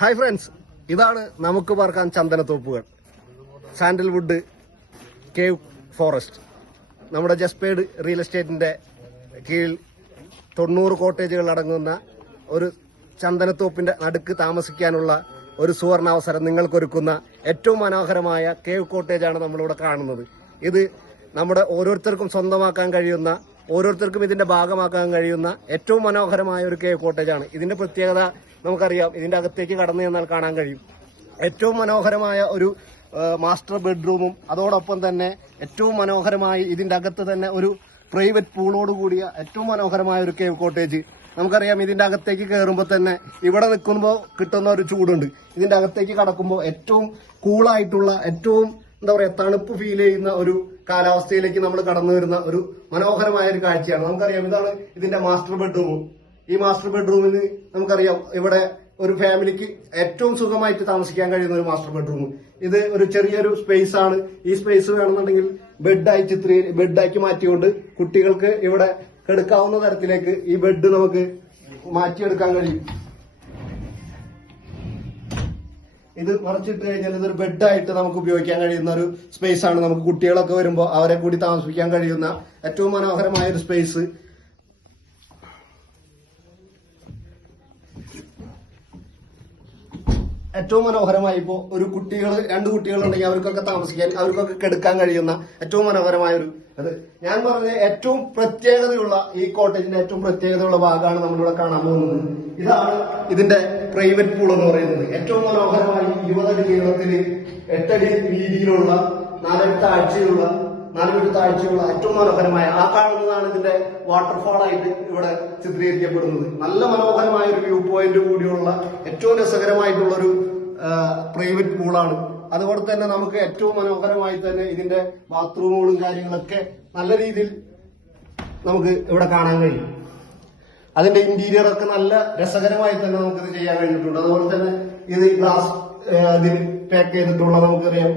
Hi friends, ഇതാണ് നമുക്ക് പാർക്കാൻ ചന്ദനത്തോപ്പുകൾ. Sandalwood cave forest. നമ്മുടെ ജസ്പേഡ് റിയൽ എസ്റ്റേറ്റിന്റെ കീഴിൽ 90 കോട്ടേജുകൾ അടങ്ങുന്ന ഒരു ചന്ദനത്തോപ്പിന്റെ നടുക്ക് താമസിക്കാനുള്ള ഒരു സുവർണാവസരം നിങ്ങൾക്കൊരുക്കുന്ന ഏറ്റവും മനോഹരമായ കേവ് കോട്ടേജാണ് നമ്മളിവിടെ കാണുന്നത്. ഇത് നമ്മുടെ ഓരോരുത്തർക്കും സ്വന്തമാക്കാൻ കഴിയുന്ന, ഓരോരുത്തർക്കും ഇതിന്റെ ഭാഗമാക്കാൻ കഴിയുന്ന ഏറ്റവും മനോഹരമായ ഒരു കേവ് കോട്ടേജാണ്. ഇതിന്റെ പ്രത്യേകത നമുക്കറിയാം. ഇതിന്റെ അകത്തേക്ക് കടന്നു ചെന്നാൽ കാണാൻ കഴിയും. ഏറ്റവും മനോഹരമായ ഒരു മാസ്റ്റർ ബെഡ്റൂമും അതോടൊപ്പം തന്നെ ഏറ്റവും മനോഹരമായി ഇതിന്റെ അകത്ത് തന്നെ ഒരു പ്രൈവറ്റ് പൂളോട് കൂടിയ ഏറ്റവും മനോഹരമായ ഒരു കേവ് കോട്ടേജ്. നമുക്കറിയാം, ഇതിന്റെ അകത്തേക്ക് കയറുമ്പോൾ തന്നെ ഇവിടെ നിൽക്കുമ്പോൾ കിട്ടുന്ന ഒരു ചൂടുണ്ട്. ഇതിന്റെ അകത്തേക്ക് കടക്കുമ്പോൾ ഏറ്റവും കൂളായിട്ടുള്ള, ഏറ്റവും എന്താ പറയാ, തണുപ്പ് ഫീൽ ചെയ്യുന്ന ഒരു കാലാവസ്ഥയിലേക്ക് നമ്മൾ കടന്നു വരുന്ന ഒരു മനോഹരമായ ഒരു കാഴ്ചയാണ്. നമുക്കറിയാം, ഇതാണ് ഇതിന്റെ മാസ്റ്റർ ബെഡ്റൂമും. ഈ മാസ്റ്റർ ബെഡ്റൂമിൽ നമുക്കറിയാം, ഇവിടെ ഒരു ഫാമിലിക്ക് ഏറ്റവും സുഖമായിട്ട് താമസിക്കാൻ കഴിയുന്ന ഒരു മാസ്റ്റർ ബെഡ്റൂം. ഇത് ഒരു ചെറിയൊരു സ്പേസ് ആണ്. ഈ സ്പേസ് വേണമെന്നുണ്ടെങ്കിൽ ബെഡാക്കി മാറ്റിക്കൊണ്ട് കുട്ടികൾക്ക് ഇവിടെ കിടക്കാവുന്ന തരത്തിലേക്ക് ഈ ബെഡ് നമുക്ക് മാറ്റിയെടുക്കാൻ കഴിയും. ഇത് മറച്ചിട്ട് കഴിഞ്ഞാൽ ഇതൊരു ബെഡായിട്ട് നമുക്ക് ഉപയോഗിക്കാൻ കഴിയുന്ന ഒരു സ്പേസ് ആണ്. നമുക്ക് കുട്ടികളൊക്കെ വരുമ്പോൾ അവരെ കൂടി താമസിപ്പിക്കാൻ കഴിയുന്ന ഏറ്റവും മനോഹരമായ ഒരു സ്പേസ്. ഏറ്റവും മനോഹരമായി ഇപ്പോ ഒരു രണ്ട് കുട്ടികളുണ്ടെങ്കിൽ അവർക്കൊക്കെ താമസിക്കാൻ, അവർക്കൊക്കെ കെടുക്കാൻ കഴിയുന്ന ഏറ്റവും മനോഹരമായ ഒരു അത് ഞാൻ പറഞ്ഞ ഏറ്റവും പ്രത്യേകതയുള്ള ഈ കോട്ടേജിന്റെ ഏറ്റവും പ്രത്യേകതയുള്ള ഭാഗമാണ് നമ്മളിവിടെ കാണാൻ പോകുന്നത്. ഇതാണ് ഇതിന്റെ പ്രൈവറ്റ് പൂൾ എന്ന് പറയുന്നത്. ഏറ്റവും മനോഹരമായി 20 അടി നീളത്തിൽ 8 അടി വീതിയിലുള്ള 4 മീറ്റർ താഴ്ചയുള്ള ഏറ്റവും മനോഹരമായ ആ കാണുന്നതാണ് ഇതിന്റെ വാട്ടർഫാൾ ആയിട്ട് ഇവിടെ ചിത്രീകരിക്കപ്പെടുന്നത്. നല്ല മനോഹരമായ ഒരു വ്യൂ പോയിന്റ് കൂടിയുള്ള ഏറ്റവും രസകരമായിട്ടുള്ള ഒരു പ്രൈവറ്റ് പൂളാണ്. അതുപോലെ തന്നെ നമുക്ക് ഏറ്റവും മനോഹരമായി തന്നെ ഇതിന്റെ ബാത്റൂമുകളും കാര്യങ്ങളൊക്കെ നല്ല രീതിയിൽ നമുക്ക് ഇവിടെ കാണാൻ കഴിയും. അതിന്റെ ഇന്റീരിയർ ഒക്കെ നല്ല രസകരമായി തന്നെ നമുക്കിത് ചെയ്യാൻ കഴിഞ്ഞിട്ടുണ്ട്. അതുപോലെ തന്നെ ഇത് ഗ്ലാസ് ഇതിന് പാക്ക് ചെയ്തിട്ടുള്ള, നമുക്കറിയാം,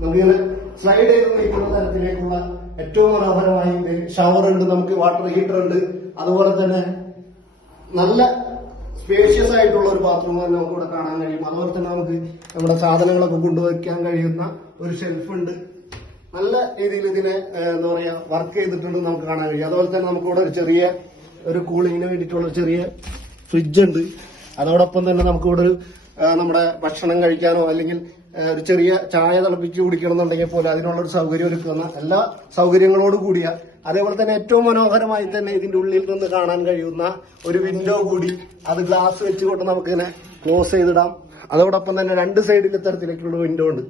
നമുക്കിങ്ങനെ സ്ലൈഡ് ചെയ്ത് നിൽക്കുന്ന തരത്തിലേക്കുള്ള ഏറ്റവും മനോഹരമായി ഷവർ ഉണ്ട്, നമുക്ക് വാട്ടർ ഹീറ്റർ ഉണ്ട്. അതുപോലെ തന്നെ നല്ല സ്പേഷ്യസ് ആയിട്ടുള്ള ഒരു ബാത്റൂം തന്നെ നമുക്ക് ഇവിടെ കാണാൻ കഴിയും. അതുപോലെ തന്നെ നമുക്ക് നമ്മുടെ സാധനങ്ങളൊക്കെ കൊണ്ടുവയ്ക്കാൻ കഴിയുന്ന ഒരു ഷെൽഫ് ഉണ്ട്. നല്ല രീതിയിൽ ഇതിനെ എന്താ പറയാ വർക്ക് ചെയ്തിട്ടുണ്ട് നമുക്ക് കാണാൻ കഴിയും. അതുപോലെ തന്നെ നമുക്കിവിടെ ഒരു ചെറിയ ഒരു കൂളിങ്ങിന് വേണ്ടിയിട്ടുള്ള ചെറിയ ഫ്രിഡ്ജ് ഉണ്ട്. അതോടൊപ്പം തന്നെ നമുക്കിവിടെ നമ്മുടെ ഭക്ഷണം കഴിക്കാനോ അല്ലെങ്കിൽ ഒരു ചെറിയ ചായ തിളപ്പിച്ച് കുടിക്കണമെന്നുണ്ടെങ്കിൽ പോലും അതിനുള്ളൊരു സൗകര്യം ഒരുക്കുന്ന എല്ലാ സൗകര്യങ്ങളോട് കൂടിയ, അതേപോലെ തന്നെ ഏറ്റവും മനോഹരമായി തന്നെ ഇതിന്റെ ഉള്ളിൽ നിന്ന് കാണാൻ കഴിയുന്ന ഒരു വിൻഡോ കൂടി, അത് ഗ്ലാസ് വെച്ചുകൊണ്ട് നമുക്കിങ്ങനെ ക്ലോസ് ചെയ്തിടാം. അതോടൊപ്പം തന്നെ 2 സൈഡിൽ ഇത്തരത്തിലേക്കുള്ള വിൻഡോ ഉണ്ട്.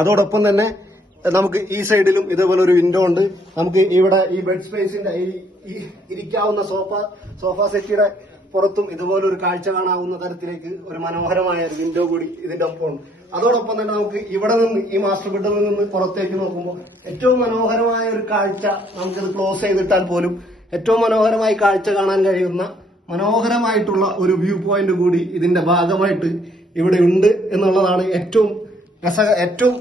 അതോടൊപ്പം തന്നെ നമുക്ക് ഈ സൈഡിലും ഇതേപോലെ ഒരു വിൻഡോ ഉണ്ട്. നമുക്ക് ഇവിടെ ഈ ബെഡ് സ്പേസിന്റെ ഈ ഇരിക്കാവുന്ന സോഫ സെറ്റിയുടെ പുറത്തും ഇതുപോലെ ഒരു കാഴ്ച കാണാവുന്ന തരത്തിലേക്ക് ഒരു മനോഹരമായ ഒരു വിൻഡോ കൂടി ഇതിന്റെ ഒപ്പമുണ്ട്. അതോടൊപ്പം തന്നെ നമുക്ക് ഇവിടെ നിന്ന് ഈ മാസ്റ്റർ ബെഡിൽ നിന്ന് പുറത്തേക്ക് നോക്കുമ്പോൾ ഏറ്റവും മനോഹരമായ ഒരു കാഴ്ച, നമുക്കിത് ക്ലോസ് ചെയ്തിട്ടാൽ പോലും ഏറ്റവും മനോഹരമായി കാഴ്ച കാണാൻ കഴിയുന്ന മനോഹരമായിട്ടുള്ള ഒരു വ്യൂ പോയിന്റ് കൂടി ഇതിന്റെ ഭാഗമായിട്ട് ഇവിടെ ഉണ്ട് എന്നുള്ളതാണ് ഏറ്റവും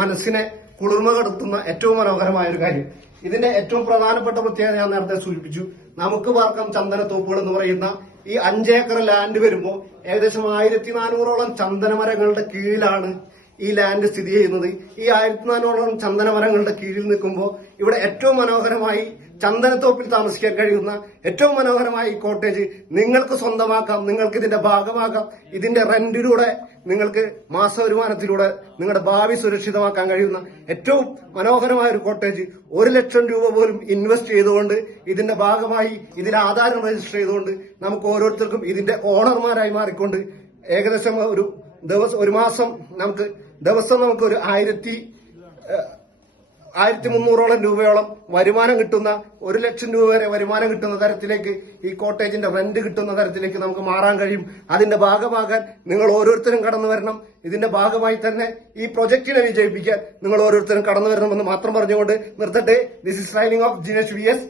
മനസ്സിനെ കുളിർമ കടത്തുന്ന ഏറ്റവും മനോഹരമായ ഒരു കാര്യം. ഇതിന്റെ ഏറ്റവും പ്രധാനപ്പെട്ട പ്രത്യേകത ഞാൻ നേരത്തെ സൂചിപ്പിച്ചു. നമുക്ക് പാർക്കാം ചന്ദനത്തോപ്പുകൾ എന്ന് പറയുന്ന ഈ 5 ഏക്കർ ലാൻഡ് വരുമ്പോൾ ഏകദേശം 1400ഓളം ചന്ദനമരങ്ങളുടെ കീഴിലാണ് ഈ ലാൻഡ് സ്ഥിതി ചെയ്യുന്നത്. ഈ 1400ഓളം ചന്ദനമരങ്ങളുടെ കീഴിൽ നിൽക്കുമ്പോൾ ഇവിടെ ഏറ്റവും മനോഹരമായി ചന്ദനത്തോപ്പിൽ താമസിക്കാൻ കഴിയുന്ന ഏറ്റവും മനോഹരമായ ഈ കോട്ടേജ് നിങ്ങൾക്ക് സ്വന്തമാക്കാം, നിങ്ങൾക്ക് ഇതിന്റെ ഭാഗമാക്കാം. ഇതിന്റെ റെന്റിലൂടെ നിങ്ങൾക്ക് മാസവരുമാനത്തിലൂടെ നിങ്ങളുടെ ഭാവി സുരക്ഷിതമാക്കാൻ കഴിയുന്ന ഏറ്റവും മനോഹരമായ ഒരു കോട്ടേജ്. 1 ലക്ഷം രൂപ പോലും ഇൻവെസ്റ്റ് ചെയ്തുകൊണ്ട് ഇതിന്റെ ഭാഗമായി ഇതിന്റെ ആധാരം രജിസ്റ്റർ ചെയ്തുകൊണ്ട് നമുക്ക് ഓരോരുത്തർക്കും ഇതിന്റെ ഓണർമാരായി മാറിക്കൊണ്ട് ഏകദേശം ഒരു മാസം നമുക്കൊരു 1300ഓളം രൂപയോളം വരുമാനം കിട്ടുന്ന, 1 ലക്ഷം രൂപ വരെ വരുമാനം കിട്ടുന്ന തരത്തിലേക്ക് ഈ കോട്ടേജിന്റെ റെന്റ് കിട്ടുന്ന തരത്തിലേക്ക് നമുക്ക് മാറാൻ കഴിയും. അതിന്റെ ഭാഗമാകാൻ നിങ്ങൾ ഓരോരുത്തരും കടന്നു വരണം. ഇതിന്റെ ഭാഗമായി തന്നെ ഈ പ്രൊജക്ടിനെ വിജയിപ്പിക്കാൻ നിങ്ങൾ ഓരോരുത്തരും കടന്നു വരണമെന്ന് മാത്രം പറഞ്ഞുകൊണ്ട് നിർത്തട്ടെ. This is signing off Jinesh VS.